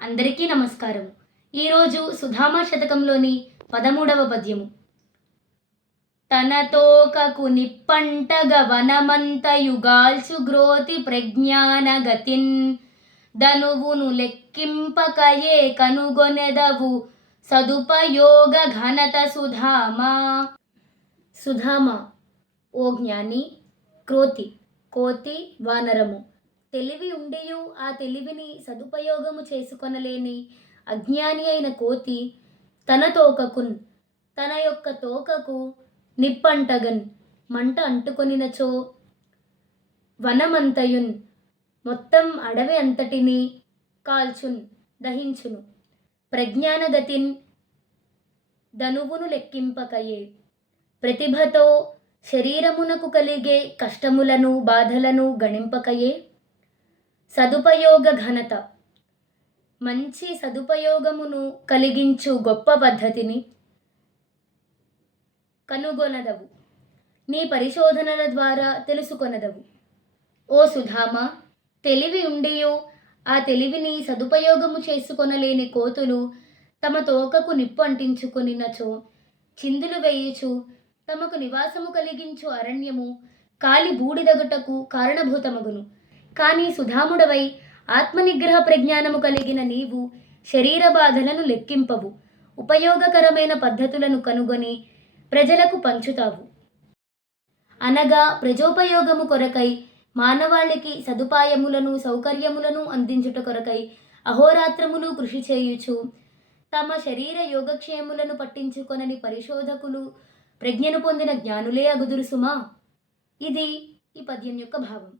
అందరికీ నమస్కారం. ఈరోజు సుధామా శతకంలోని 13వ పద్యము. తనతోకకు నిప్పంటగ వనమంతయుగాల్చు గ్రోతి ప్రజ్ఞానగతిన్ ధనువును లెక్కింపకయే కనుగొనెదవు సదుపయోగ ఘనత సుధామా. సుధామ ఓ జ్ఞాని, క్రోతి కోతి వానరము, తెలివి ఉండియు ఆ తెలివిని సదుపయోగము చేసుకొనలేని అజ్ఞాని అయిన కోతి తన తోకకున్ తన యొక్క తోకకు నిప్పంటగన్ మంట అంటుకొనినచో వనమంతయున్ మొత్తం అడవి అంతటిని కాల్చున్ దహించును ప్రజ్ఞానగతిన్ ధనువును లెక్కింపకయే ప్రతిభతో శరీరమునకు కలిగే కష్టములను బాధలను గణింపకయే సదుపయోగ ఘనత మంచి సదుపయోగమును కలిగించు గొప్ప పద్ధతిని కనుగొనదవు, నీ పరిశోధనల ద్వారా తెలుసుకొనదవు. ఓ సుధామ, తెలివి ఉండియో ఆ తెలివిని సదుపయోగము చేసుకొనలేని కోతులు తమ తోకకు నిప్పు అంటించుకొనినచో చిందులు వేయుచు తమకు నివాసము కలిగించు అరణ్యము కాలి బూడిదగుటకు కారణభూతమగును. కానీ సుధాముడవై ఆత్మనిగ్రహ ప్రజ్ఞానము కలిగిన నీవు శరీర బాధలను లెక్కింపవు, ఉపయోగకరమైన పద్ధతులను కనుగొని ప్రజలకు పంచుతావు. అనగా ప్రజోపయోగము కొరకై మానవాళికి సదుపాయములను సౌకర్యములను అందించుట కొరకై అహోరాత్రములు కృషి చేయుచు తమ శరీర యోగక్షేములను పట్టించుకొనని పరిశోధకులు ప్రజ్ఞను పొందిన జ్ఞానులే అగుదురు సుమా. ఇది ఈ పద్యం యొక్క భావం.